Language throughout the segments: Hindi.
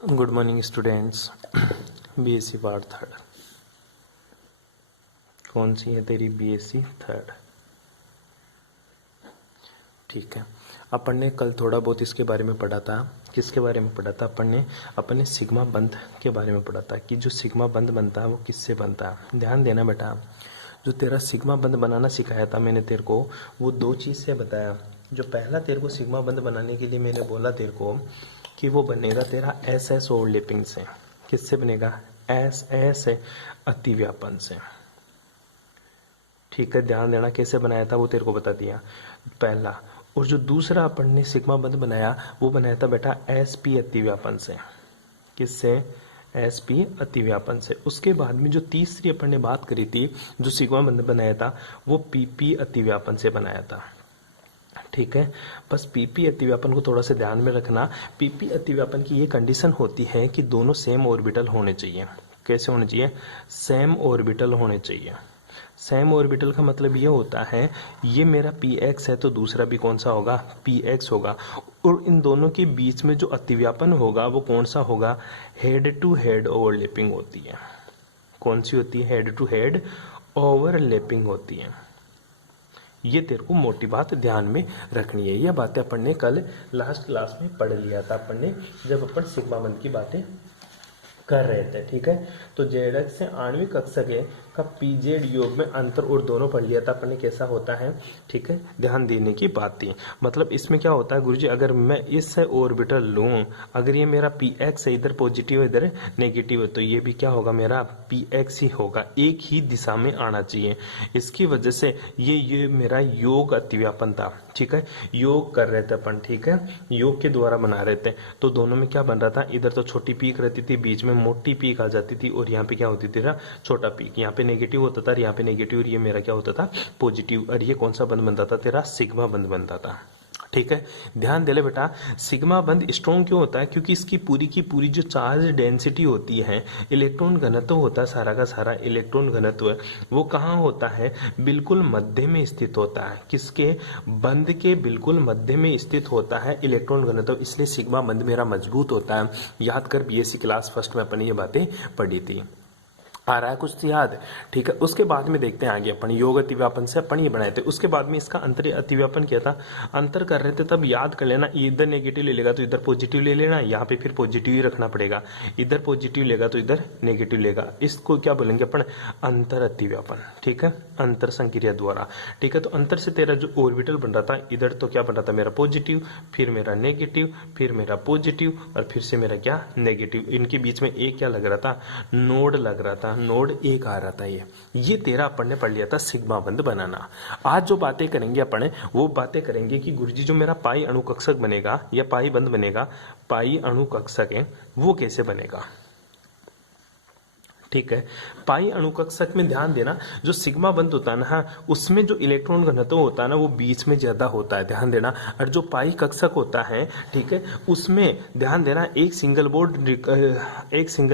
Good morning students. BSc part third. कौन सी है तेरी बीएससी थर्ड? ठीक है। अपन ने कल थोड़ा बहुत इसके बारे में पढ़ा था। किसके बारे में पढ़ा था? अपन ने सिग्मा बंध के बारे में पढ़ा था कि जो सिग्मा बंध बनता है वो किससे बनता है। ध्यान देना बेटा, जो तेरा सिग्मा बंध बनाना सिखाया था मैंने तेरे को, वो दो चीज़ से बताया। जो पहला तेरे को सिग्मा बंध बनाने के लिए मैंने बोला तेरे को कि वो बनेगा तेरा एस एस ओवरलैपिंग से। किससे बनेगा? एस एस अतिव्यापन से। ठीक है, ध्यान देना कैसे बनाया था वो तेरे को बता दिया पहला। और जो दूसरा अपन ने सिग्मा बंध बनाया वो बनाया था बेटा एस पी अतिव्यापन से। किससे? एस पी अतिव्यापन से। उसके बाद में जो तीसरी अपन ने बात करी थी, जो सिग्मा बंध बनाया था, वो पीपी अतिव्यापन से बनाया था। ठीक है, बस पीपी अतिव्यापन को थोड़ा सा ध्यान में रखना। पीपी अतिव्यापन की ये कंडीशन होती है कि दोनों सेम ऑर्बिटल होने चाहिए। कैसे होने चाहिए? सेम ऑर्बिटल होने चाहिए। सेम ऑर्बिटल का मतलब ये होता है, ये मेरा पी एक्स है तो दूसरा भी कौन सा होगा? पी एक्स होगा। और इन दोनों के बीच में जो अतिव्यापन होगा वो कौन सा होगा? हेड टू हेड ओवरलैपिंग होती है। कौन सी होती है? हेड टू हेड ओवरलैपिंग होती है। ये तेरे को मोटी बात ध्यान में रखनी है। ये बातें अपन ने कल लास्ट क्लास में पढ़ लिया था अपन ने, जब अपन सिग्मा बंध की बातें कर रहे थे। ठीक है, तो जेड से आणविक कक्षक का पीजेड योग में अंतर और दोनों पढ़ लिया था अपन ने कैसा होता है। ठीक है, ध्यान देने की बात थी। मतलब इसमें क्या होता है गुरुजी, अगर मैं इस ऑर्बिटल लूं, अगर ये मेरा पी एक्स है, इधर पॉजिटिव है इधर नेगेटिव है, तो ये भी क्या होगा? मेरा पी एक्स ही होगा। एक ही दिशा में आना चाहिए। इसकी वजह से ये मेरा योग अतिव्यापन था। ठीक है, योग कर रहे थे अपन। ठीक है, योग के द्वारा बना रहे थे। तो दोनों में क्या बन रहा था? इधर तो छोटी पीक रहती थी, बीच में मोटी पीक आ जाती थी, और यहाँ पे क्या होती थी? छोटा पीक। यहाँ पे नेगेटिव होता था, यहाँ पे नेगेटिव, और ये मेरा क्या होता था? पॉजिटिव। और ये कौन सा बंध बनता था? तेरा सिग्मा बंध बनता था। ठीक है, ध्यान दे ले बेटा। सिग्मा बंध स्ट्रॉन्ग क्यों होता है? क्योंकि इसकी पूरी की पूरी जो चार्ज डेंसिटी होती है, इलेक्ट्रॉन घनत्व होता है, सारा का सारा इलेक्ट्रॉन घनत्व, वो कहाँ होता है? बिल्कुल मध्य में स्थित होता है। किसके? बंध के बिल्कुल मध्य में स्थित होता है इलेक्ट्रॉन घनत्व। इसलिए सिग्मा बंध मेरा मजबूत होता है। याद कर, बीएससी क्लास फर्स्ट में अपन ये बातें पढ़ी थी। आ रहा है कुछ याद? ठीक है, उसके बाद में देखते हैं आगे। अपन योग अतिव्यापन से अपन ये बनाए थे। उसके बाद में इसका अंतर अतिव्यापन किया था, अंतर कर रहे थे, तब याद कर लेना। इधर नेगेटिव ले लेगा तो इधर पॉजिटिव ले लेना, यहाँ पे फिर पॉजिटिव ही रखना पड़ेगा। इधर पॉजिटिव लेगा तो इधर नेगेटिव लेगा। इसको क्या बोलेंगे अपन? अंतर अतिव्यापन। ठीक है, अंतर संक्रिया द्वारा। ठीक है, तो अंतर से तेरा जो ऑर्बिटल बन रहा था, इधर तो क्या बन रहा था? मेरा पॉजिटिव, फिर मेरा नेगेटिव, फिर मेरा पॉजिटिव, और फिर से मेरा क्या? नेगेटिव। इनके बीच में एक क्या लग रहा था? नोड लग रहा था। नोड एक आ रहा था। ये तेरा अपन ने पढ़ लिया था सिग्मा बंध बनाना। आज जो बातें करेंगे अपन, वो बातें करेंगे कि गुरुजी जो मेरा पाई अणुकक्षक बनेगा या पाई बंध बनेगा, पाई अणुकक्षक है, वो कैसे बनेगा। ठीक है, पाई अणुकक्षक में ध्यान देना, जो सिग्मा बंध होता है ना, उसमें जो इलेक्ट्रॉन घनत्व होता है ना, वो बीच में ज्यादा होता है। ध्यान देना। और जो पाई कक्षक होता है, ठीक है, उसमें ध्यान देना, एक सिंगल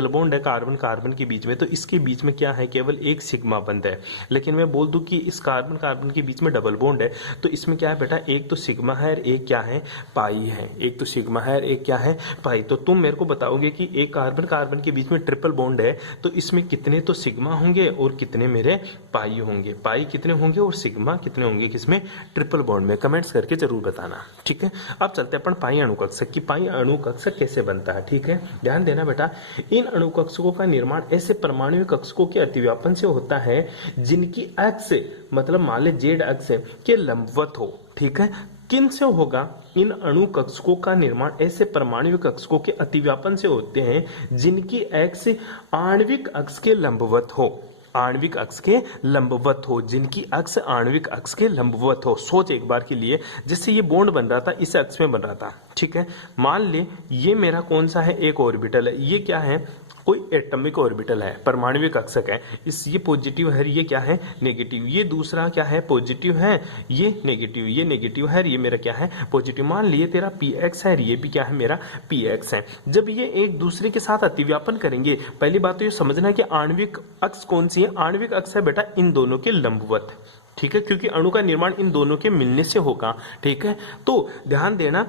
बॉन्ड है कार्बन कार्बन के बीच में, तो इसके बीच में क्या है? केवल एक सिग्मा बंध है। लेकिन मैं बोल दूं कि इस कार्बन कार्बन के बीच में डबल बॉन्ड है, तो इसमें क्या है बेटा? एक तो सिग्मा है और एक क्या है? पाई है। एक तो सिग्मा है और एक क्या है? पाई। तो तुम मेरे को बताओगे कि एक कार्बन कार्बन के बीच में ट्रिपल बॉन्ड है, तो इसमें कितने तो सिग्मा होंगे और कितने मेरे पाई होंगे? पाई कितने होंगे और सिग्मा कितने होंगे? किसमें? ट्रिपल बॉन्ड में। कमेंट्स करके जरूर बताना। ठीक है, अब चलते हैं अपन पाई अणुकक्षक की। पाई अणुकक्षक कैसे बनता है? ठीक है, ध्यान देना बेटा। इन अणुकक्षकों का निर्माण ऐसे परमाणु कक्षकों के अतिव्यापन से होता है जिनकी अक्ष, मतलब मान ले जेड अक्ष के लंबवत हो। ठीक है, किन से होगा? इन अणु कक्षकों का निर्माण ऐसे परमाणु कक्षकों के अतिव्यापन से होते हैं जिनकी अक्ष आणविक अक्ष के लंबवत हो। आणविक अक्ष के लंबवत हो, जिनकी अक्ष आणविक अक्ष के लंबवत हो। सोच एक बार के लिए, जिससे ये बॉन्ड बन रहा था, इस अक्ष में बन रहा था। ठीक है, मान ले ये मेरा कौन सा है? एक ऑर्बिटल है। ये क्या है? कोई एटॉमिक ऑर्बिटल है, परमाणु कक्षक है। ये पॉजिटिव है, ये क्या है? नेगेटिव। ये दूसरा क्या है? पॉजिटिव है, ये नेगेटिव। ये नेगेटिव है, ये मेरा क्या है? पॉजिटिव। मान लिए तेरा पी एक्स है, ये भी क्या है? मेरा पी एक्स है। जब ये एक दूसरे के साथ अतिव्यापन करेंगे, पहली बात तो ये समझना कि आणविक अक्ष कौन सी है? आणविक अक्ष है बेटा इन दोनों के लंबवत। ठीक है, क्योंकि अणु का निर्माण इन दोनों के मिलने से होगा। ठीक है, तो ध्यान देना,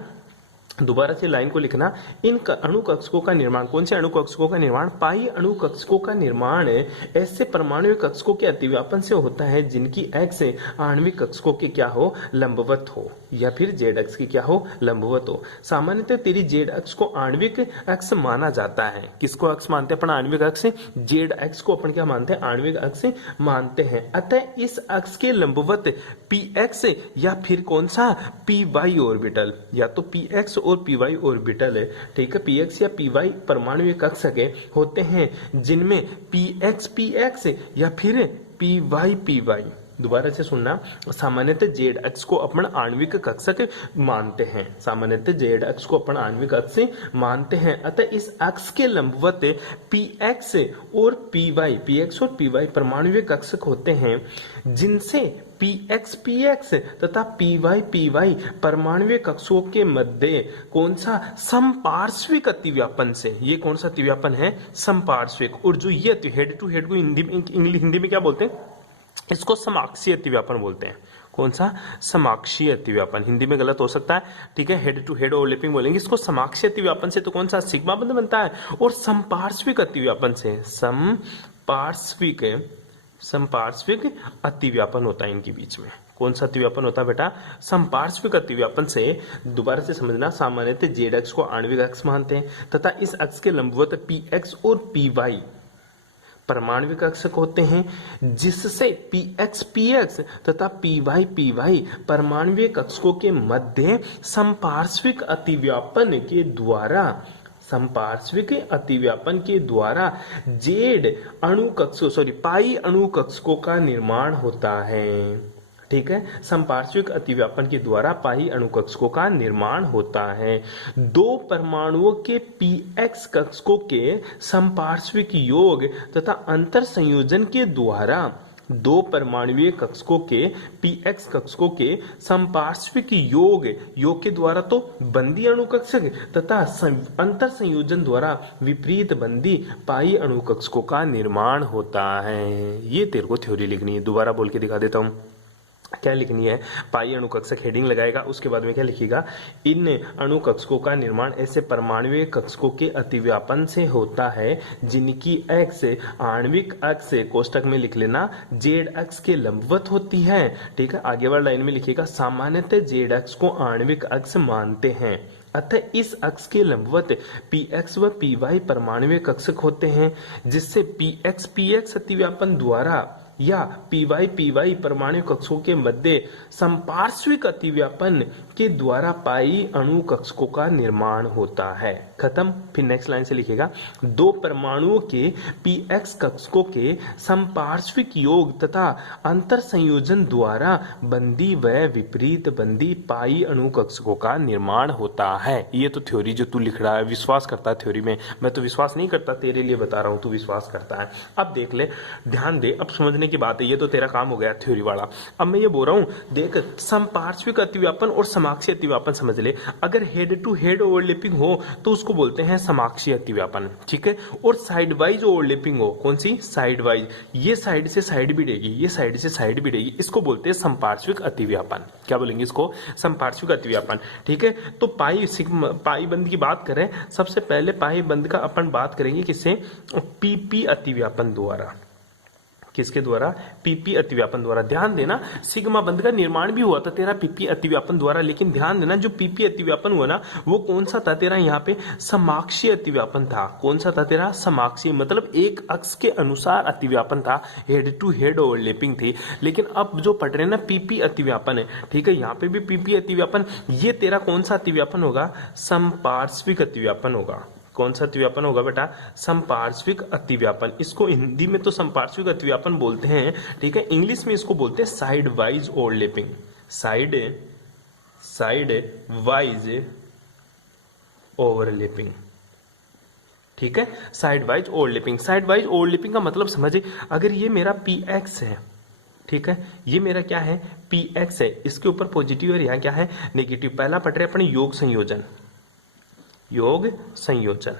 दोबारा से लाइन को लिखना, इन अणु कक्षकों का निर्माण, कौन से अणु कक्षकों का निर्माण, पाई अणु कक्षकों का निर्माण ऐसे परमाणु कक्षकों के अतिव्यापन से होता है जिनकी एक्स आणविक कक्षकों के क्या हो, लंबवत हो, या फिर जेड अक्ष की क्या हो, लंबवत हो। सामान्यतः तेरी जेड अक्ष को आणविक अक्ष माना जाता है। किसको अक्ष मानते हैं अपन, आणविक अक्ष, जेड अक्ष को अपन क्या मानते हैं, आणविक अक्ष मानते हैं। अतः इस अक्ष के लंबवत पी एक्स या फिर कौन सा, पी वाई ऑर्बिटल, या तो पी एक्स और पी वाई ऑर्बिटल है, ठीक है, पी एक्स या पी वाई परमाणु कक्षक होते हैं जिनमें पी एक्स या फिर पी वाई। दोबारा से सुनना, सामान्यतः जेड अक्ष को अपन आणविक कक्षक मानते हैं, सामान्यतः जेड अक्ष को अपन आणविक अक्ष मानते हैं। अतः इस अक्ष के लंबवत पी एक्स और पी वाई परमाणु कक्षक होते हैं जिनसे पी एक्स तथा पी वाई परमाणु कक्षकों के मध्य कौन सा, समपार्श्विक अतिव्यापन से, ये कौन सा अतिव्यापन है, समपार्श्विक। और जो ये हेड टू हेड को हिंदी में क्या बोलते हैं, इसको समाक्षीय अतिव्यापन बोलते हैं। कौन सा, समाक्षीय अतिव्यापन, हिंदी में गलत हो सकता है, ठीक है, हेड टू हेड ओवरलैपिंग बोलेंगे इसको। समाक्षीय अतिव्यापन से तो कौन सा, सिग्मा बंध बनता है, और समपार्श्विक अतिव्यापन से समपार्श्विक अतिव्यापन होता है इनके बीच में। कौन सा अतिव्यापन होता है बेटा, समपार्श्विक अतिव्यापन से। दोबारा से समझना, सामान्यतः जेड अक्ष को आणविक अक्ष मानते हैं तथा इस अक्ष के लंबवत पी एक्स और पी वाई परमाणु कक्षक होते हैं जिससे पी एक्स तथा पी वाई परमाणु कक्षकों के मध्य समपार्श्विक अतिव्यापन के द्वारा जेड अणु कक्षकों पाई अणु कक्षकों का निर्माण होता है, ठीक है, समपार्श्विक अतिव्यापन के द्वारा पाई अणु कक्षकों का निर्माण होता है। दो परमाणुओं के पी एक्स कक्षकों के समपार्श्विक योग तथा अंतर संयोजन के द्वारा, दो परमाणुीय कक्षकों के पी एक्स कक्षकों के समपार्श्विक योग के द्वारा तो बंदी अणु कक्षक तथा अंतर संयोजन द्वारा विपरीत बंदी पाई अणु कक्षकों का निर्माण होता है। ये तेरे को थ्योरी लिखनी है, दोबारा बोल के दिखा देता हूँ क्या लिखनी है। पाई अणु कक्षक हेडिंग लगाएगा, उसके बाद में क्या लिखेगा, इन अणु कक्षकों का निर्माण ऐसे परमाणु कक्षकों के अतिव्यापन से होता है जिनकी एक्स आणविक अक्ष, कोष्टक में लिख लेना, जेड अक्ष के लंबवत होती है, ठीक है। आगे वाली लाइन में लिखेगा, सामान्यतः जेड अक्ष को आणविक अक्ष मानते हैं अतः इस अक्ष के लंबवत पी एक्स व पी वाई परमाणु कक्षक होते हैं जिससे पी एक्स अतिव्यापन द्वारा या पी वाई परमाणु कक्षकों के मध्य समपार्श्विक अतिव्यापन के द्वारा पाई अणु कक्षकों का निर्माण होता है। खत्म। फिर नेक्स्ट लाइन से लिखेगा, दो परमाणुओं के पी एक्स कक्षकों के समपार्श्विक योग तथा अंतर संयोजन द्वारा बंदी व विपरीत बंदी पाई अणु कक्षकों का निर्माण होता है। ये तो थ्योरी जो तू लिख रहा है, विश्वास करता है थ्योरी में, मैं तो विश्वास नहीं करता, तेरे लिए बता रहा हूं, तू विश्वास करता है। अब देख ले, ध्यान दे, अब समझने की बात है, ये तो तेरा काम हो गया थ्योरी वाला। अब मैं ये बोल रहा हूं, देख, समपार्श्विक अतिव्यापन और समाक्षीय अतिव्यापन समझ ले। अगर हेड टू हेड ओवरलैपिंग हो तो उसको बोलते हैं समाक्षीय अतिव्यापन, ठीक है। और साइड वाइज ओवरलैपिंग हो, कौन सी, साइड वाइज, ये साइड से साइड भिड़ेगी, ये साइड से साइड भिड़ेगी, इसको बोलते हैं समपार्श्विक अतिव्यापन। क्या बोलेंगे इसको, समपार्श्विक अतिव्यापन, ठीक है। तो पाई बंद की बात करें, सबसे पहले पाई बंद का अपन बात करेंगे किससे, पीपी अतिव्यापन द्वारा। किसके द्वारा, पीपी अतिव्यापन द्वारा। ध्यान देना, सिग्मा बंध का निर्माण भी हुआ था तेरा पीपी अतिव्यापन द्वारा, लेकिन ध्यान देना जो पीपी अतिव्यापन हुआ ना, वो कौन सा था तेरा, यहाँ पे समाक्षीय अतिव्यापन था। कौन सा था तेरा, समाक्षीय, मतलब एक अक्ष के अनुसार अतिव्यापन था, हेड टू हेड ओवरलैपिंग थी। लेकिन अब जो पढ़ रहे ना पीपी अतिव्यापन है, ठीक है, यहाँ पे भी पीपी अतिव्यापन, ये तेरा कौन सा अतिव्यापन होगा, समपार्श्विक अतिव्यापन होगा। कौन सा अतिव्यापन होगा बेटा, समपार्श्विक अतिव्यापन। इसको हिंदी में तो समपार्श्विक अतिव्यापन बोलते हैं, ठीक है, इंग्लिश में इसको बोलते हैं side wise overlapping, side wise overlapping, ठीक है, side wise overlapping. Side wise overlapping का मतलब समझे, अगर ये मेरा पी एक्स है, ठीक है, ये मेरा क्या है, पी एक्स है, इसके ऊपर पॉजिटिव और यहाँ क्या है, नेगेटिव। पहला पढ़ रहे अपने योग संयोजन, योग संयोजन,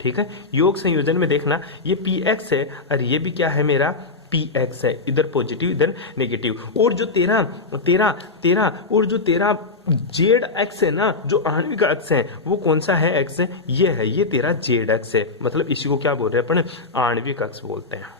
ठीक है। योग संयोजन में देखना, ये पी एक्स है और ये भी क्या है मेरा पी एक्स है, इधर पॉजिटिव इधर नेगेटिव। और जो तेरा तेरा तेरा और जो तेरा जेड एक्स है ना, जो आणविक अक्ष है वो कौन सा है, एक्स है, ये तेरा जेड एक्स है। मतलब इसी को क्या बोल रहे हैं अपन, आणविक अक्ष बोलते हैं।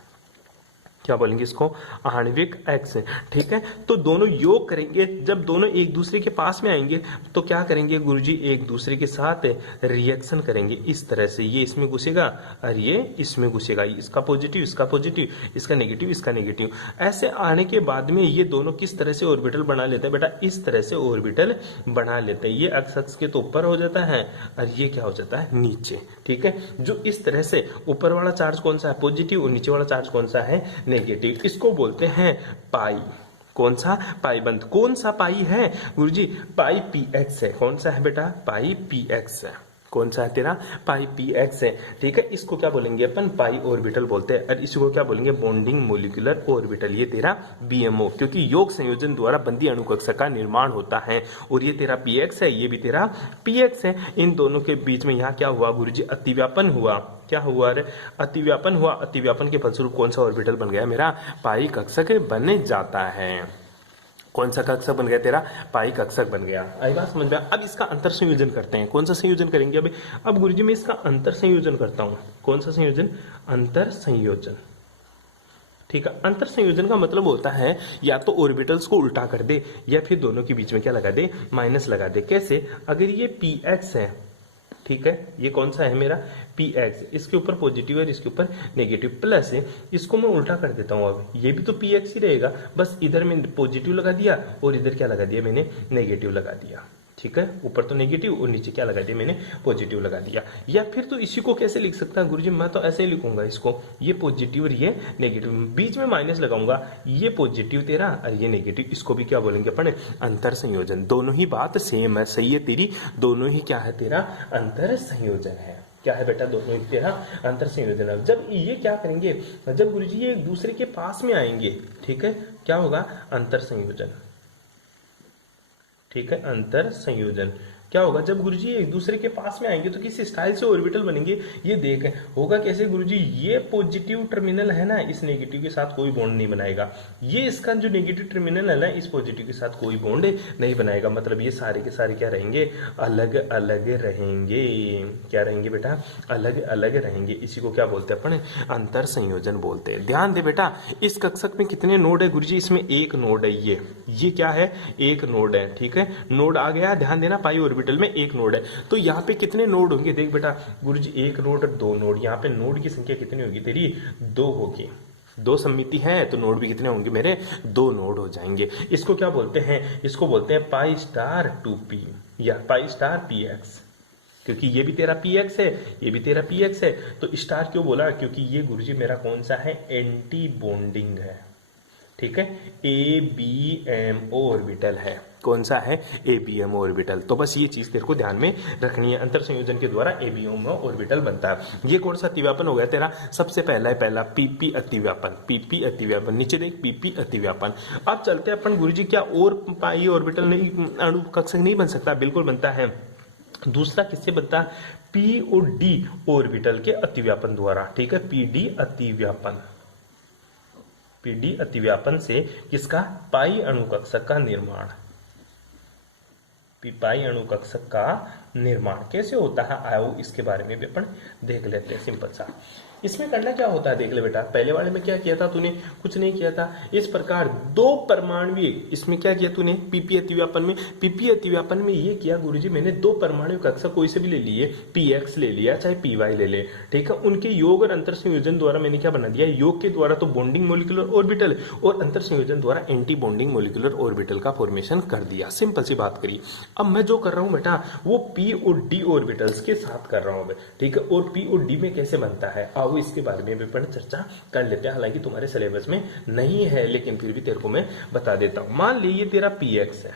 क्या बोलेंगे इसको, आणविक एक्स। ठीक है, तो दोनों योग करेंगे, जब दोनों एक दूसरे के पास में आएंगे तो क्या करेंगे गुरुजी, एक दूसरे के साथ रिएक्शन करेंगे। इस तरह से ये इसमें घुसेगा और ये इसमें घुसेगा, इसका पॉजिटिव इसका पॉजिटिव, इसका नेगेटिव इसका नेगेटिव। ऐसे आने के बाद में ये दोनों किस तरह से ऑर्बिटल बना लेते हैं बेटा, इस तरह से ऑर्बिटल बना लेते हैं। ये एक्स अक्ष के तो ऊपर हो जाता है और ये क्या हो जाता है, नीचे। ठीक है, जो इस तरह से ऊपर वाला चार्ज कौन सा है, पॉजिटिव, और नीचे वाला चार्ज कौन सा है, नेगेटिव। इसको बोलते हैं पाई। कौन सा, पाई बंद। कौन सा पाई है गुरुजी, पाई पी एक्स है। कौन सा है बेटा, पाई पी एक्स है। कौन सा है तेरा, पाई पी एक्स है। ठीक है, इसको क्या बोलेंगे अपन, पाई ऑर्बिटल बोलते हैं। और इसको क्या बोलेंगे, बॉन्डिंग मोलिकुलर ऑर्बिटल। ये तेरा बीएमओ, क्योंकि योग संयोजन द्वारा बंदी अणु कक्षा का निर्माण होता है। और ये तेरा पी एक्स है, ये भी तेरा पी एक्स है। इन दोनों के बीच में यहाँ क्या हुआ गुरुजी, अतिव्यापन हुआ। क्या हुआ रे, अतिव्यापन हुआ। अतिव्यापन के फलस्वरूप कौन सा ऑर्बिटल बन गया मेरा, पाई कक्षक बन जाता है। कौन सा कक्षक बन गया तेरा, पाई कक्षक बन गया। आई बात समझ में। अब इसका अंतर संयोजन करते हैं। कौन सा संयोजन करेंगे अभी, अब गुरुजी मैं इसका अंतर संयोजन करता हूं। कौन सा संयोजन, अंतर संयोजन। ठीक है, अंतर संयोजन का मतलब होता है या तो ऑर्बिटल्स को उल्टा कर दे या फिर दोनों के बीच में क्या लगा दे, माइनस लगा दे। कैसे, अगर ये पी एक्स है, ठीक है, ये कौन सा है मेरा, पी एक्स, इसके ऊपर पॉजिटिव है इसके ऊपर नेगेटिव, प्लस है, इसको मैं उल्टा कर देता हूं। अब ये भी तो पी एक्स ही रहेगा, बस इधर मैंने पॉजिटिव लगा दिया और इधर क्या लगा दिया मैंने, नेगेटिव लगा दिया। ठीक है, ऊपर तो नेगेटिव और नीचे क्या लगा दिया मैंने, पॉजिटिव लगा दिया। या फिर तो इसी को कैसे लिख सकता है गुरुजी, मैं तो ऐसे ही लिखूंगा इसको, ये पॉजिटिव और ये नेगेटिव, बीच में माइनस लगाऊंगा, ये पॉजिटिव तेरा और ये नेगेटिव। इसको भी क्या बोलेंगे अपन, अंतर संयोजन। दोनों ही बात सेम है, सही है तेरी, दोनों ही क्या है तेरा, अंतर संयोजन है। क्या है बेटा, दोनों ही तेरा अंतर संयोजन है। जब ये क्या करेंगे, जब गुरुजी ये एक दूसरे के पास में आएंगे, ठीक है, क्या होगा, अंतर संयोजन। ठीक है, अंतर संयोजन क्या होगा, जब गुरुजी एक दूसरे के पास में आएंगे तो किस स्टाइल से ऑर्बिटल बनेंगे, ये देख होगा कैसे गुरुजी, ये पॉजिटिव टर्मिनल है ना, इस नेगेटिव के साथ कोई बॉन्ड नहीं बनाएगा। ये इसका जो नेगेटिव टर्मिनल है ना, इस पॉजिटिव के साथ कोई बॉन्ड नहीं बनाएगा। मतलब ये सारे के सारे क्या रहेंगे, अलग अलग रहेंगे। क्या रहेंगे बेटा, अलग अलग रहेंगे। इसी को क्या बोलते हैं अपन, अंतर संयोजन बोलते हैं। ध्यान दे बेटा, इस कक्षक में कितने नोड है गुरुजी, इसमें एक नोड है। ये क्या है, एक नोड है। ठीक है, नोड आ गया, ध्यान देना, पाई ऑर्बिटल में एक नोड है। तो यहाँ पे कितने नोड होंगे, देख बेटा गुरुजी, एक नोड और दो नोड। यहाँ पे नोड की संख्या कितनी होगी तेरी, दो होगी। दो सममिति है तो नोड भी कितने होंगे मेरे, दो नोड हो जाएंगे। इसको क्या बोलते हैं, इसको बोलते हैं पाई स्टार 2p या पाई स्टार पी एक्स। क्योंकि ये भी तेरा पी एक्स है, ये भी तेरा पी एक्स है। तो स्टार क्यों बोला, क्योंकि ये गुरुजी मेरा कौन सा है, एंटी बॉन्डिंग है। ठीक है, ए बी एम ऑर्बिटल है। कौन सा है, ए बी एम ऑर्बिटल। तो बस ये चीज तेरे को ध्यान में रखनी है, अंतर संयोजन के द्वारा ए बी एम ऑर्बिटल बनता है। ये कौन सा अतिव्यापन हो गया तेरा, सबसे पहला है पहला पीपी अतिव्यापन। पीपी अतिव्यापन, नीचे देख पीपी अतिव्यापन। अब चलते हैं अपन गुरुजी, क्या और पाई ऑर्बिटल नहीं, अणु कक्षक नहीं बन सकता, बिल्कुल बनता है। दूसरा किससे बनता है, पी और डी ऑर्बिटल के अतिव्यापन द्वारा। ठीक है, पी डी अतिव्यापन, पीडी अतिव्यापन से किसका, पाई अणु कक्षक का निर्माण। पाई अणु कक्षक का निर्माण कैसे होता है, आओ इसके बारे में भी अपन देख लेते हैं। सिंपल सा इसमें करना क्या होता है, देख ले बेटा। पहले वाले में क्या किया था तूने, कुछ नहीं किया था। इस प्रकार दो परमाणुवीय, इसमें क्या किया तूने, पीपी अतिव्यापन में, पीपी अतिव्यापन में ये किया गुरुजी मैंने, दो परमाणु कक्षा कोई से भी ले लिए, पी एक्स ले लिया चाहे पी वाई ले ले। ठीक है, उनके योग और अंतर संयोजन द्वारा मैंने क्या बना दिया, योग के द्वारा तो बॉन्डिंग मोलिकुलर ऑर्बिटल और अंतर संयोजन द्वारा एंटी बॉन्डिंग मोलिकुलर ऑर्बिटल का फॉर्मेशन कर दिया। सिंपल सी बात करी। अब मैं जो कर रहा हूं बेटा, वो पी और डी ऑर्बिटल्स के साथ कर रहा हूं। ठीक है, और पी और डी में कैसे बनता है, आओ इसके बारे में भी अपन चर्चा कर लेते हैं। हालांकि तुम्हारे सिलेबस में नहीं है, लेकिन फिर भी तेरे को मैं बता देता हूं। मान लीजिए तेरा पी एक्स है,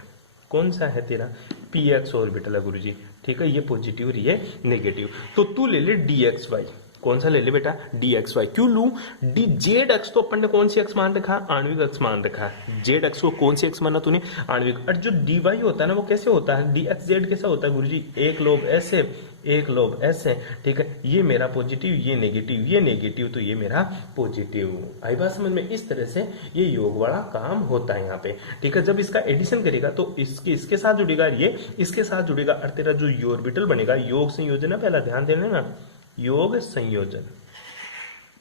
कौन सा है तेरा, पी एक्स ऑर्बिटल है गुरुजी। ठीक है, ये पॉजिटिव और ये नेगेटिव। तो तू ले ले डी एक्स वाई। कौन सा ले ले बेटा, डी एक्स वाई। क्यों लू, डी जेड एक्स तो अपन ने कौन सी एक्स मान रखा है, आणविक एक्स मान रखा है। जेड एक्स को कौन सी एक्स माना तूने, आणविक। और जो डी वाई होता है ना वो कैसे होता है, डी एक्स जेड कैसा होता है गुरुजी, एक लोब ऐसे एक लोब ऐसे, ठीक है। ये मेरा पॉजिटिव, ये नेगेटिव, ये नेगेटिव, तो ये मेरा पॉजिटिव। आई बात समझ में, इस तरह से ये योग वाला काम होता है यहाँ पे, ठीक है। जब इसका एडिशन करेगा तो इसके साथ जुड़ेगा, ये इसके साथ जुड़ेगा, और तेरा जो ऑर्बिटल बनेगा, योग संयोजन है, पहला ध्यान देना ना, योग संयोजन,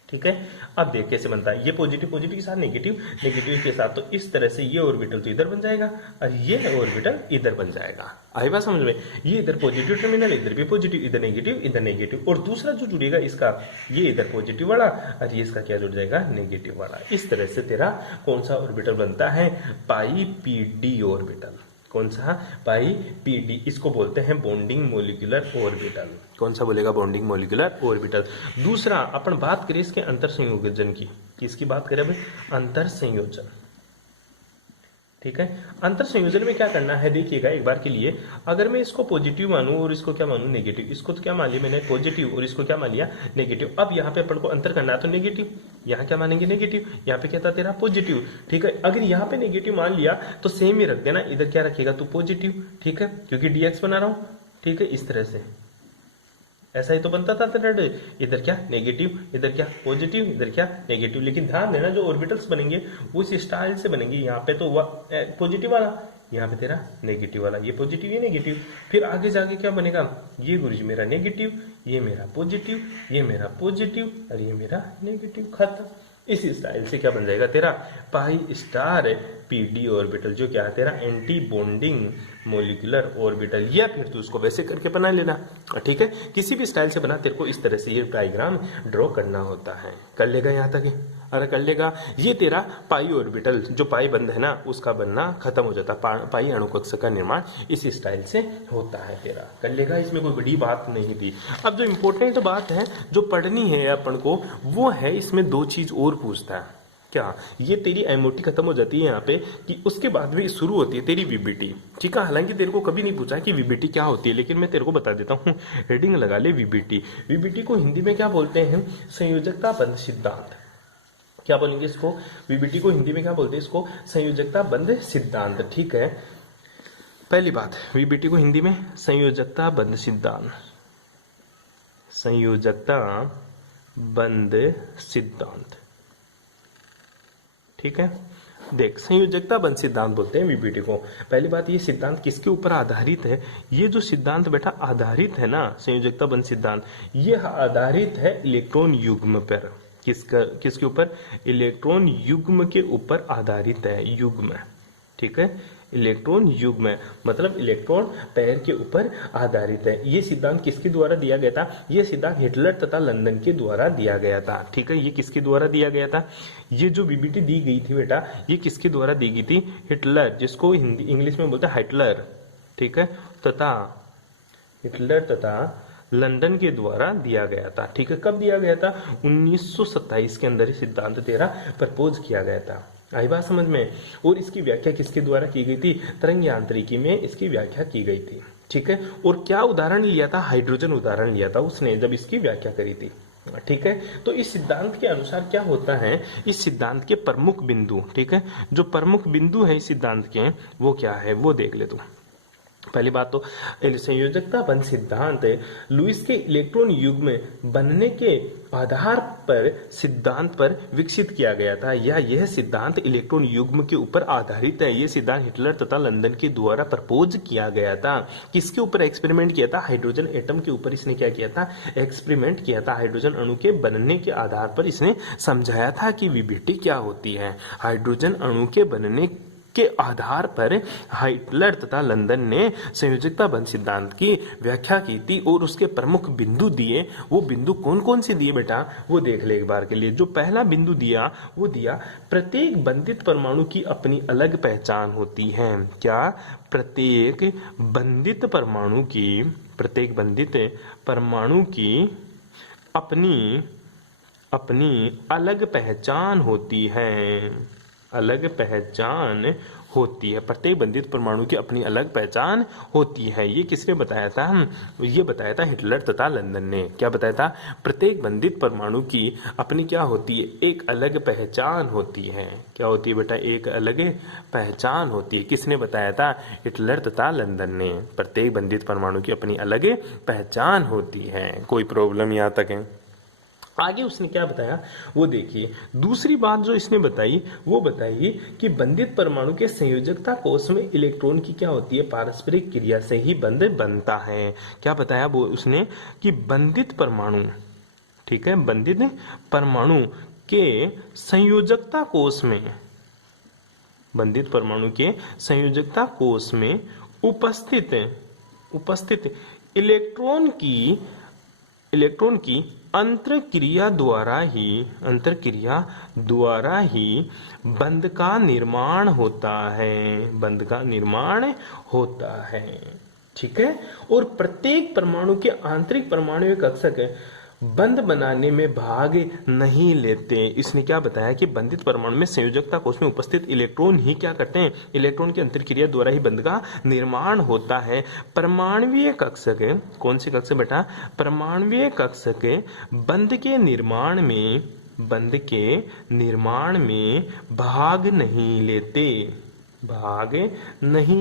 ठीक है। अब देख कैसे बनता है, ये पॉजिटिव पॉजिटिव के साथ नेगेटिव, नेगेटिव के साथ, तो इस तरह से ये ऑर्बिटल तो इधर बन जाएगा और ये ऑर्बिटल इधर बन जाएगा। आई बात समझ में, ये इधर पॉजिटिव टर्मिनल, इधर भी पॉजिटिव, इधर नेगेटिव, इधर नेगेटिव, और दूसरा जो जुड़ेगा इसका, ये इधर पॉजिटिव वाला और ये इसका क्या जुड़ जाएगा, नेगेटिव वाला। इस तरह से तेरा कौन सा ऑर्बिटल बनता है, पाई पी डी ऑर्बिटल। कौन सा, पाई पी डी, इसको बोलते हैं बॉन्डिंग मोलिकुलर ऑर्बिटल। कौन सा बोलेगा, बॉन्डिंग मोलिकुलर ऑर्बिटल। दूसरा अपन बात करें इसके अंतर संयोजन की, किसकी बात करें भाई, अंतर संयोजन, ठीक है। अंतर संयोजन में क्या करना है, देखिएगा एक बार के लिए, अगर मैं इसको पॉजिटिव मानूं और इसको क्या मानूं, नेगेटिव, इसको तो क्या मान लिया मैंने, पॉजिटिव, और इसको क्या मान लिया, नेगेटिव। अब यहाँ पे अपन को अंतर करना है तो नेगेटिव, यहाँ क्या मानेंगे, नेगेटिव, यहाँ पे क्या था तेरा पॉजिटिव, ठीक है। अगर यहाँ पे नेगेटिव मान लिया तो सेम ही रख देना, इधर क्या रखेगा तो पॉजिटिव, ठीक है, क्योंकि डीएक्स बना रहा हूं, ठीक है। इस तरह से ऐसा ही तो बनता था तेरा, इधर क्या नेगेटिव, इधर क्या पॉजिटिव, इधर क्या नेगेटिव। लेकिन ध्यान देना जो ऑर्बिटल्स बनेंगे वो इस स्टाइल से बनेंगे, यहाँ पे तो पॉजिटिव वाला, यहाँ पे तेरा नेगेटिव वाला, ये पॉजिटिव ये नेगेटिव। फिर आगे जाके क्या बनेगा, ये गुरुजी मेरा नेगेटिव, ये मेरा पॉजिटिव, ये मेरा पॉजिटिव और ये मेरा नेगेटिव, खत्म। इस स्टाइल से क्या बन जाएगा तेरा, पाई स्टार पीडी ऑर्बिटल, जो क्या है तेरा एंटी बॉन्डिंग मोलिकुलर ऑर्बिटल। या फिर तू उसको वैसे करके बना लेना, ठीक है। किसी भी स्टाइल से बना, तेरे को इस तरह से ये डायग्राम ड्रॉ करना होता है। कर लेगा यहाँ तक, अरे कर लेगा। ये तेरा पाई ऑर्बिटल, जो पाई बंद है ना, उसका बनना खत्म हो जाता है, पाई अणु कक्षा का निर्माण इस स्टाइल से होता है तेरा, कर लेगा। इसमें कोई बड़ी बात नहीं थी। अब जो इम्पोर्टेंट बात है जो पढ़नी है अपन को, वो है इसमें दो चीज और पूछता है, क्या, ये तेरी एमओटी खत्म हो जाती है यहाँ पे, कि उसके बाद भी शुरू होती है तेरी वीबीटी, ठीक है। हालांकि तेरे को कभी नहीं पूछा कि वीबीटी क्या होती है, लेकिन मैं तेरे को बता देता हूँ, हेडिंग लगा ले वीबीटी। वीबीटी को हिंदी में क्या बोलते हैं, संयोजकता बंध सिद्धांत। क्या बोलेंगे इसको, वीबीटी को हिंदी में क्या बोलते हैं, इसको संयोजकता बंध सिद्धांत, ठीक है। पहली बात, वीबीटी को हिंदी में संयोजकता बंध सिद्धांत, संयोजकता बंध सिद्धांत, ठीक है। देख, संयोजकता बंध सिद्धांत बोलते हैं वीबीटी को। पहली बात, ये सिद्धांत किसके ऊपर आधारित है, ये जो सिद्धांत बेटा आधारित है ना, संयोजकता बंध सिद्धांत, ये आधारित है इलेक्ट्रॉन युग्म पर। किसके ऊपर, इलेक्ट्रॉन युग्म के ऊपर आधारित है, युग्म, ठीक है। इलेक्ट्रॉन युग्म मतलब इलेक्ट्रॉन पैर के ऊपर आधारित है। ये सिद्धांत किसके द्वारा दिया गया था, ये सिद्धांत हिटलर तथा लंदन के द्वारा दिया गया था, ठीक है। ये किसके द्वारा दिया गया था, ये जो वीबीटी दी गई थी बेटा, ये किसके द्वारा दी गई थी, हिटलर, जिसको हिंदी इंग्लिश में बोलते हैं हिटलर, ठीक है, तथा हिटलर तथा लंदन के द्वारा दिया गया था, ठीक है। कब दिया गया था, 1927 के अंदर ये सिद्धांत तेरा प्रपोज किया गया था। आई बात समझ में। और इसकी व्याख्या किसके द्वारा की गई थी, तरंग यांत्रिकी में इसकी व्याख्या की गई थी, ठीक है। और क्या उदाहरण लिया था, हाइड्रोजन उदाहरण लिया था उसने जब इसकी व्याख्या करी थी, ठीक है। तो इस सिद्धांत के अनुसार क्या होता है, इस सिद्धांत के प्रमुख बिंदु, ठीक है, जो प्रमुख बिंदु है इस सिद्धांत के, वो क्या है वो देख ले तू। पहली बात तो संयोजकता बंध सिद्धांत लुईस के इलेक्ट्रॉन युग्म बनने के आधार पर सिद्धांत पर विकसित किया गया था, या यह सिद्धांत इलेक्ट्रॉन युग्म के ऊपर आधारित है। यह सिद्धांत हिटलर तथा लंदन के द्वारा प्रपोज किया गया था। किसके ऊपर एक्सपेरिमेंट किया था, हाइड्रोजन एटम के ऊपर इसने क्या किया था, एक्सपेरिमेंट किया था। हाइड्रोजन अणु के बनने के आधार पर इसने समझाया था कि वीबीटी क्या होती है। हाइड्रोजन अणु के बनने के आधार पर हिटलर तथा लंदन ने संयोजकता बंध सिद्धांत की व्याख्या की थी और उसके प्रमुख बिंदु दिए। वो बिंदु कौन कौन से दिए बेटा, वो देख ले एक बार के लिए। जो पहला बिंदु दिया वो दिया, प्रत्येक बंधित परमाणु की अपनी अलग पहचान होती है। क्या, प्रत्येक बंधित परमाणु की अपनी अलग पहचान होती है। अलग पहचान होती है। प्रत्येक बंधित परमाणु की अपनी अलग पहचान होती है। ये किसने बताया था? ये बताया था हिटलर तथा लंदन ने। क्या बताया था? प्रत्येक बंधित परमाणु की अपनी क्या होती है? एक अलग पहचान होती है। क्या होती है बेटा? एक अलग पहचान होती है। किसने बताया था? हिटलर तथा लंदन ने। प्रत्येक बंधित परमाणु की अपनी अलग पहचान होती है। कोई प्रॉब्लम यहाँ तक है? आगे उसने क्या बताया वो देखिए। दूसरी बात जो इसने बताई वो बताइए कि बंधित परमाणु के संयोजकता कोष में इलेक्ट्रॉन की क्या होती है? पारस्परिक क्रिया से ही बंध बनता है। क्या बताया वो उसने? कि बंधित परमाणु, ठीक है, बंधित परमाणु के संयोजकता कोष में, बंधित परमाणु के संयोजकता कोष में उपस्थित इलेक्ट्रॉन की अंतरक्रिया द्वारा ही बंध का निर्माण होता है। ठीक है। और प्रत्येक परमाणु के आंतरिक परमाणु कक्षक बंध बनाने में भाग नहीं लेते। इसने क्या बताया कि बंधित परमाणु में संयोजकता कोष में उपस्थित इलेक्ट्रॉन ही क्या करते हैं? इलेक्ट्रॉन की अंतरक्रिया द्वारा ही बंध का निर्माण होता है। परमाणुीय कक्षक, कौन से कक्षक बेटा? परमाणुीय कक्षक बंध के निर्माण में भाग नहीं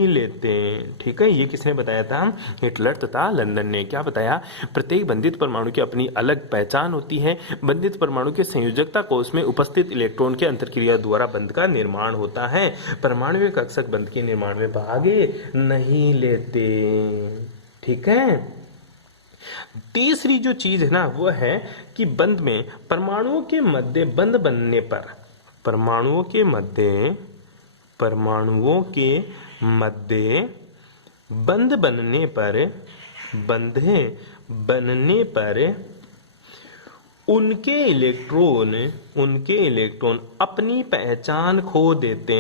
लेते। ठीक है। ये किसने बताया था? हिटलर तथा लंदन ने। क्या बताया? प्रत्येक बंधित परमाणु की अपनी अलग पहचान होती है। बंधित परमाणु के संयोजकता कोष में उपस्थित इलेक्ट्रॉन के अंतरक्रिया द्वारा बंध का निर्माण होता है। परमाणुीय कक्षक बंध के निर्माण में भाग नहीं लेते। ठीक है। तीसरी जो चीज है ना वो है कि बंध में परमाणुओं के मध्य बंध बनने पर, परमाणुओं के मध्य बंध बनने पर उनके इलेक्ट्रॉन अपनी पहचान खो देते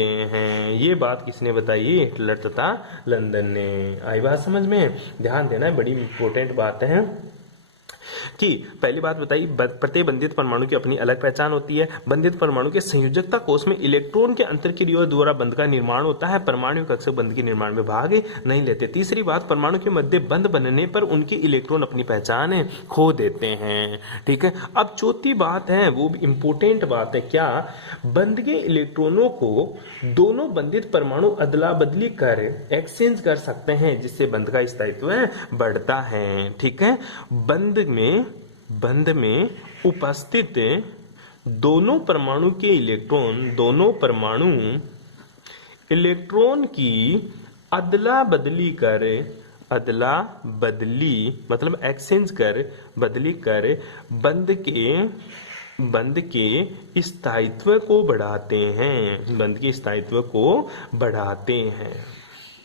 हैं। ये बात किसने बताई? हिटलर तथा लंदन ने। आई बात समझ में? ध्यान देना, बड़ी इंपॉर्टेंट बात है कि पहली बात बताई प्रत्येक बंधित परमाणु की अपनी अलग पहचान होती है। बंधित परमाणु के संयोजकता कोष में इलेक्ट्रॉन के अंतरक्रिया द्वारा बंध का निर्माण होता है। परमाणु कक्षक बंध के निर्माण में भाग नहीं लेते। तीसरी बात, परमाणु के मध्य बंध बनने पर उनके इलेक्ट्रॉन अपनी पहचान खो देते हैं। ठीक है। अब चौथी बात है, वो भी इंपॉर्टेंट बात है। क्या? बंध के इलेक्ट्रॉनों को दोनों बंधित परमाणु अदला बदली कर एक्सचेंज कर सकते हैं, जिससे बंध का स्थायित्व बढ़ता है। ठीक है। बंध में उपस्थित दोनों परमाणु के इलेक्ट्रॉन की अदला बदली मतलब एक्सचेंज कर बदली कर बंध के स्थायित्व को बढ़ाते हैं।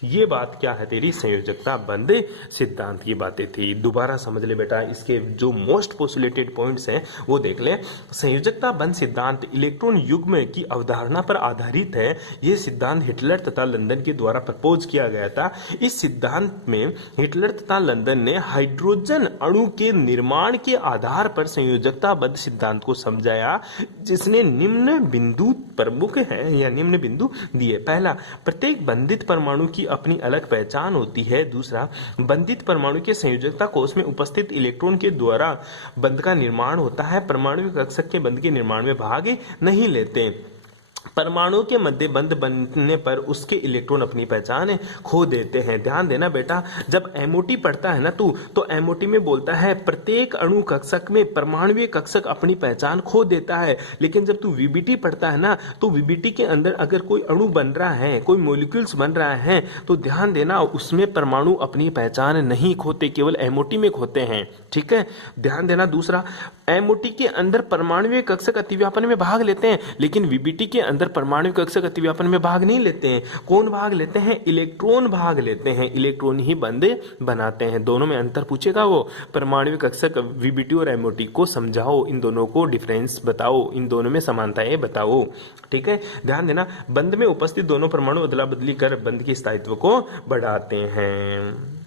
ये बात क्या है तेरी? संयोजकता बंध सिद्धांत की बातें थी। दोबारा समझ ले बेटा, इसके जो मोस्ट पोस्टुलेटेड पॉइंट्स हैं वो देख ले। संयोजकता बंध सिद्धांत इलेक्ट्रॉन युग्म की अवधारणा पर आधारित है। ये सिद्धांत हिटलर तथा लंदन के द्वारा प्रपोज किया गया था। इस सिद्धांत में हिटलर तथा लंदन ने हाइड्रोजन अणु के निर्माण के आधार पर संयोजकता बंध सिद्धांत को समझाया, जिसने निम्न बिंदु प्रमुख है या निम्न बिंदु दिए। पहला, प्रत्येक बंधित परमाणु की अपनी अलग पहचान होती है। दूसरा, बंधित परमाणु के संयोजकता कोष में उपस्थित इलेक्ट्रॉन के द्वारा बंध का निर्माण होता है। परमाणु कक्षक के बंध के निर्माण में भाग नहीं लेते। परमाणु के मध्य बंध बनने पर उसके इलेक्ट्रॉन अपनी पहचान खो देते हैं। ध्यान देना बेटा, जब एमओटी पढ़ता है ना तू, तो एमओटी में बोलता है प्रत्येक अणु कक्षक में परमाणुीय कक्षक अपनी पहचान खो देता है। लेकिन जब तू वीबीटी पढ़ता है ना, तो वीबीटी के अंदर अगर कोई अणु बन रहा है, कोई मॉलिक्यूल्स बन रहा है, तो ध्यान देना उसमें परमाणु अपनी पहचान नहीं खोते, केवल एमओटी में खोते हैं। ठीक है, ध्यान देना। दूसरा, एमओटी के अंदर परमाणुीय कक्षक अतिव्यापन में भाग लेते हैं, लेकिन वीबीटी के अंदर परमाणु कक्षक अतिव्यापन में भाग नहीं लेते हैं। कौन भाग लेते हैं? इलेक्ट्रॉन भाग लेते हैं। इलेक्ट्रॉन ही बंध बनाते हैं। दोनों में अंतर पूछेगा वो। परमाणु कक्षक वीबीटी और एमओटी को समझाओ, इन दोनों को डिफरेंस बताओ, इन दोनों में समानताएं बताओ। ठीक है, ध्यान देना। बंध में उपस्थित दोनों परमाणु अदला बदली कर बंध के स्थायित्व को बढ़ाते हैं।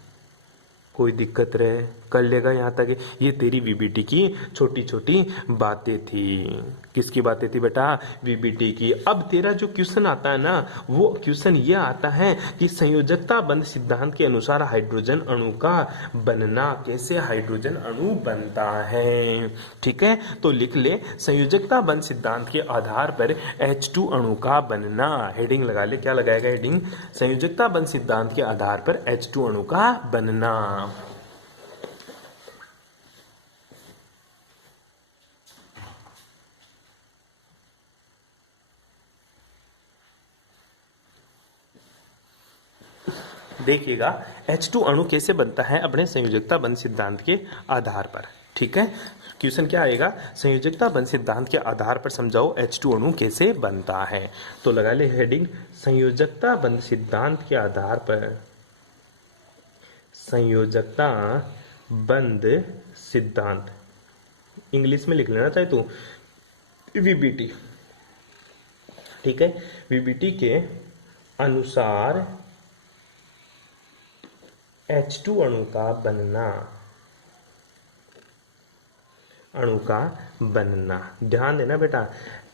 कोई दिक्कत रहे कर लेगा यहाँ तक। ये तेरी वीबीटी की छोटी छोटी बातें थी। किसकी बातें थी बेटा? वीबीटी की। अब तेरा जो क्वेश्चन आता है ना, वो क्वेश्चन ये आता है कि संयोजकता बंध सिद्धांत के अनुसार हाइड्रोजन अणु का बनना, कैसे हाइड्रोजन अणु बनता है। ठीक है, तो लिख ले, संयोजकता बंध सिद्धांत के आधार पर H2 अणु का बनना। हेडिंग लगा ले, क्या लगाएगा हेडिंग? संयोजकता बंध सिद्धांत के आधार पर H2 अणु का बनना। देखिएगा H2 अणु कैसे बनता है अपने संयोजकता बंध सिद्धांत के आधार पर। ठीक है, क्वेश्चन क्या आएगा? संयोजकता बंध सिद्धांत के आधार पर समझाओ H2 अणु कैसे बनता है। तो लगा ले हेडिंग, संयोजकता बंध सिद्धांत के आधार पर, संयोजकता बंध सिद्धांत, इंग्लिश में लिख लेना चाहे तो वीबीटी। ठीक है, वीबीटी के अनुसार H2 अणु का बनना, अणु का बनना। ध्यान देना बेटा,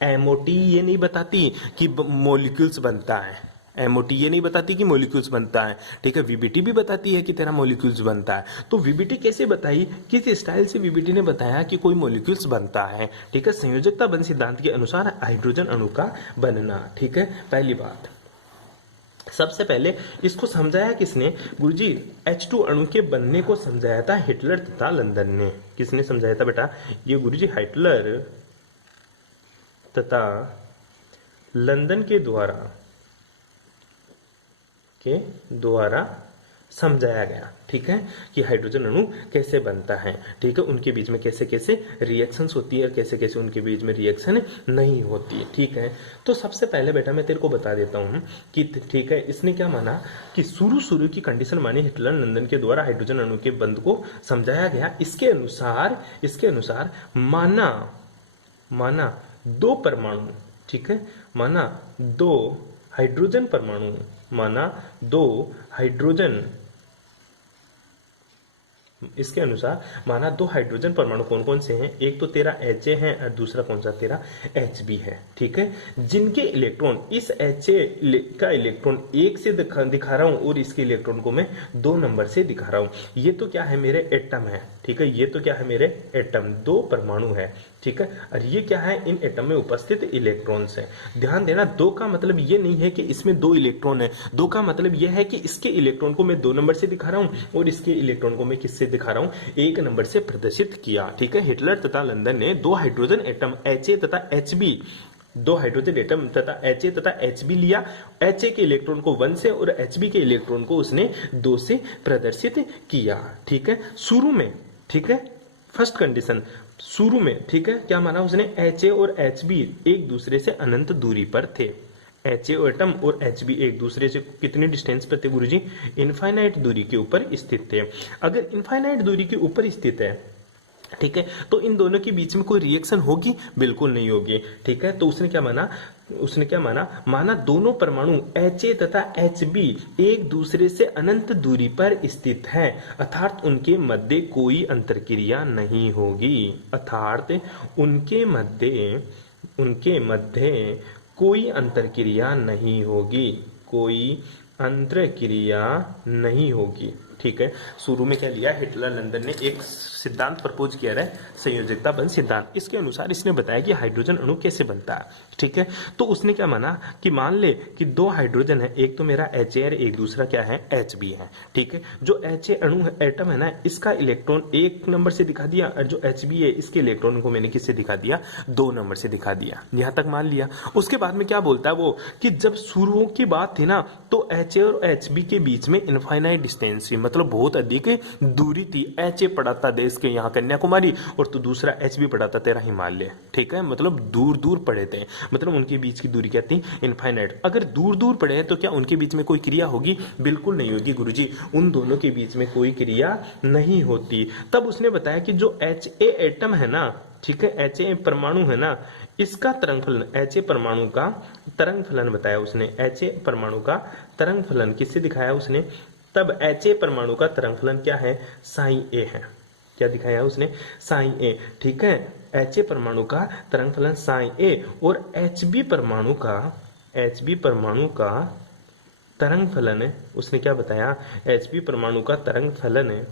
एमओटी ये नहीं बताती कि मॉलिक्यूल्स बनता है, एमओटी ये नहीं बताती कि मॉलिक्यूल्स बनता है। ठीक है, वीबीटी भी बताती है कि तेरा मॉलिक्यूल्स बनता है। तो वीबीटी कैसे बताई, किस स्टाइल से वीबीटी ने बताया कि कोई मॉलिक्यूल्स बनता है। ठीक है, संयोजकता बंध सिद्धांत के अनुसार हाइड्रोजन अणु का बनना। ठीक है, पहली बात, सबसे पहले इसको समझाया किसने? गुरुजी, H2 अणु के बनने को समझाया था हिटलर तथा लंदन ने। किसने समझाया था बेटा? ये गुरुजी हिटलर तथा लंदन के द्वारा समझाया गया। ठीक है, कि हाइड्रोजन अणु कैसे बनता है। ठीक है, उनके बीच में कैसे कैसे रिएक्शंस होती है और कैसे कैसे उनके बीच में रिएक्शन नहीं होती है। ठीक है, तो सबसे पहले बेटा मैं तेरे को बता देता हूं कि ठीक है, इसने क्या माना कि शुरू की कंडीशन मानी हिटलर लंदन के द्वारा हाइड्रोजन अणु के बंध को समझाया गया। इसके अनुसार माना दो परमाणु, ठीक है, माना दो हाइड्रोजन परमाणु, माना दो हाइड्रोजन, इसके अनुसार माना दो हाइड्रोजन परमाणु कौन कौन से हैं? एक तो तेरा HA है और दूसरा कौन सा तेरा HB है। ठीक है, जिनके इलेक्ट्रॉन, इस HA का इलेक्ट्रॉन 1 से दिखा रहा हूं और इसके इलेक्ट्रॉन को मैं 2 नंबर से दिखा रहा हूं। ये तो क्या है? मेरे एटम है। ठीक है, ये तो क्या है? मेरे एटम, 2 परमाणु है। ठीक है, और ये क्या है? इन एटम में उपस्थित इलेक्ट्रॉन्स है। ध्यान देना, 2 का मतलब ये नहीं है कि इसमें 2 इलेक्ट्रॉन है। 2 का मतलब ये है कि इसके इलेक्ट्रॉन को मैं 2 नंबर से दिखा रहा हूं और इसके इलेक्ट्रॉन को मैं किससे दिखा रहा हूं? 1 नंबर से प्रदर्शित किया। ठीक है, हिटलर तथा लंदन ने 2 हाइड्रोजन एटम HA तथा HB, 2 हाइड्रोजन एटम तथा HA तथा HB लिया। HA के इलेक्ट्रॉन को 1 से और HB के इलेक्ट्रॉन को उसने 2 से प्रदर्शित किया। ठीक है, शुरू में, ठीक है, फर्स्ट कंडीशन शुरू में, ठीक है, क्या माना उसने? HA और HB एक दूसरे से अनंत दूरी पर थे। HA एटम और HB एक दूसरे से कितने डिस्टेंस पर थे गुरुजी? इनफाइनाइट दूरी के ऊपर स्थित थे। अगर इनफाइनाइट दूरी के ऊपर स्थित है, ठीक है, तो इन दोनों के बीच में कोई रिएक्शन होगी? बिल्कुल नहीं होगी। ठीक है, तो उसने क्या माना? माना दोनों परमाणु HA तथा HB एक दूसरे से अनंत दूरी पर स्थित हैं, अर्थात उनके मध्य कोई अंतरक्रिया नहीं होगी। अर्थात उनके मध्य कोई अंतरक्रिया नहीं होगी, कोई अंतरक्रिया नहीं होगी। ठीक है, शुरू में क्या लिया? हिटलर लंदन ने एक सिद्धांत प्रपोज किया है, संयोजकता बंध सिद्धांत। इसके अनुसार इसने बताया कि हाइड्रोजन अणु कैसे बनता है। ठीक है, तो उसने क्या माना कि मान ले कि 2 हाइड्रोजन है, एक तो मेरा HA है, एक दूसरा क्या है? HB है। ठीक है, जो HA अणु है, एटम है ना, इसका इलेक्ट्रॉन 1 नंबर से दिखा दिया और जो HB है इसके इलेक्ट्रॉन को मैंने किससे दिखा दिया? 2 नंबर से दिखा दिया। यहां तक मान लिया। उसके बाद में क्या बोलता है वो कि जब शुरू की बात थी ना, तो HA और HB के बीच में इनफाइनाइट डिस्टेंस थी, मतलब बहुत अधिक दूरी थी। HA पड़ा था देश के यहाँ कन्याकुमारी और तो दूसरा HB पड़ा था तेरा हिमालय। ठीक है, मतलब दूर दूर पड़े थे, मतलब उनके बीच की दूरी क्या थी? इनफाइनाइट। अगर दूर दूर पड़े हैं तो क्या उनके बीच में कोई क्रिया होगी? बिल्कुल नहीं होगी गुरुजी, उन दोनों के बीच में कोई क्रिया नहीं होती। तब उसने बताया कि जो HA एटम है ना, ठीक है, HA परमाणु है ना, इसका तरंग फलन, HA परमाणु का तरंग फलन बताया उसने। HA परमाणु का तरंग फलन किससे दिखाया उसने? तब HA परमाणु का तरंग फलन क्या है, साइन ए है। क्या दिखाया उसने, साइन ए। ठीक है, HA परमाणु का तरंग फलन साइन ए और HB परमाणु का तरंग फलन उसने क्या बताया, HB परमाणु का तरंग फलन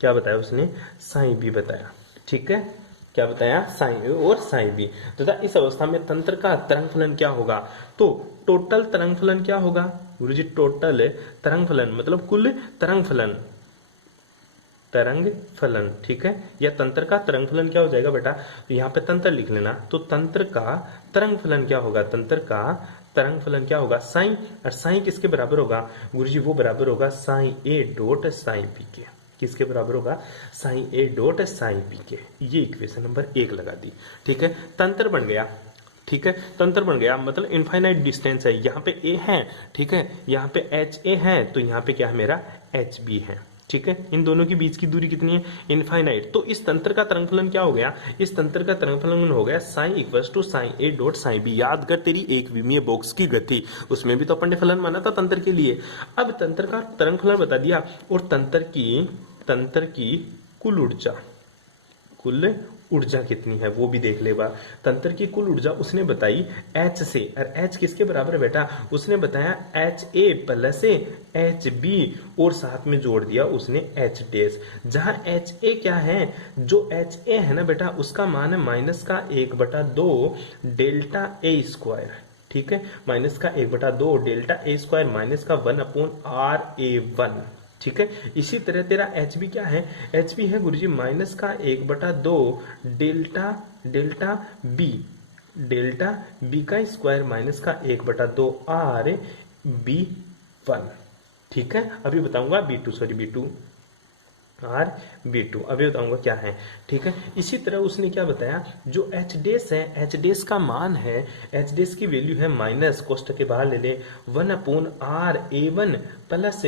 क्या बताया उसने, साइन बी बताया। ठीक है, क्या बताया, साइन ए और साइन बी। तथा इस अवस्था में तंत्र का तरंग फलन क्या होगा, तो टोटल तरंग फलन क्या होगा गुरुजी, टोटल तरंग फलन मतलब कुल तरंग फलन। ठीक है, या तंत्र का तरंग फलन क्या हो जाएगा बेटा, तो यहाँ पे तंत्र लिख लेना, तो तंत्र का तरंग फलन क्या होगा, तंत्र का तरंग फलन क्या होगा, साइन। और साइन किसके बराबर होगा गुरुजी, वो बराबर होगा sine A dot sine B के। किसके बराबर होगा, sine A dot sine B के। ये इक्वेशन नंबर 1 लगा दी। ठीक है, तंत्र बन गया। ठीक है, तंत्र बन गया मतलब इनफाइनाइट डिस्टेंस है, यहाँ पे ए है। ठीक है, यहाँ पे एच ए है, तो यहाँ पे क्या है मेरा एच बी है। ठीक है, इन दोनों के बीच की दूरी कितनी है, इनफाइनाइट। तो इस तंत्र का तरंगफलन क्या हो गया, इस तंत्र का तरंगफलन हो गया sine equals to sine A dot sine B. याद कर तेरी एक विमीय बॉक्स की गति, उसमें भी तो अपन ने फलन माना था तंत्र के लिए। अब तंत्र का तरंगफलन बता दिया और तंत्र की कुल ऊर्जा कितनी है वो भी देख लेगा। तंत्र की कुल ऊर्जा उसने बताई H से, और H किसके बराबर है बेटा, उसने बताया HA प्लस एच बी और साथ में जोड़ दिया उसने H डैश। जहां HA क्या है, जो HA है ना बेटा, उसका मान है -1/2 डेल्टा ए स्क्वायर। ठीक है, -1/2 डेल्टा ए स्क्वायर -1/r(A1)। ठीक है, इसी तरह तेरा एच बी क्या है, एच बी है गुरुजी -1/2 डेल्टा बी का स्क्वायर -1/2 r(B1)। ठीक है, अभी बताऊंगा B2 अभी बताऊंगा क्या है। ठीक है, इसी तरह उसने क्या बताया, जो एच डेस है, एच डेस का मान है, एच डेस की वैल्यू है माइनस, कोष्टक के बाहर ले ले 1/r(A1) प्लस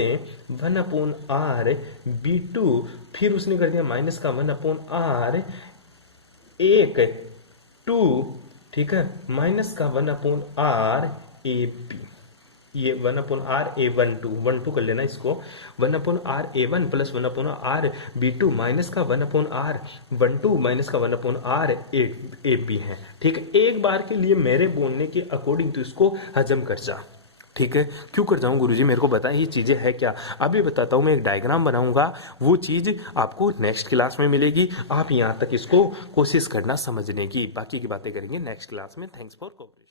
1/r(B2), फिर उसने कर दिया माइनस का 1/r(2), ठीक है, माइनस का 1/r(AB)। ये 1/r(A12) कर लेना इसको, 1/r(A1) प्लस 1/r(B2) माइनस का 1/r(12) माइनस का 1/r(AB) है। ठीक है, एक बार के लिए मेरे बोलने के अकॉर्डिंग तो इसको हजम कर जा। ठीक है, क्यों कर जाऊं गुरुजी, मेरे को बता ही चीजें है क्या। अभी बताता हूं, मैं एक डायग्राम बनाऊंगा, वो चीज आपको नेक्स्ट क्लास में मिलेगी। आप यहां तक इसको कोशिश करना समझने की, बाकी की बातें करेंगे नेक्स्ट क्लास में। Thanks for cooperation.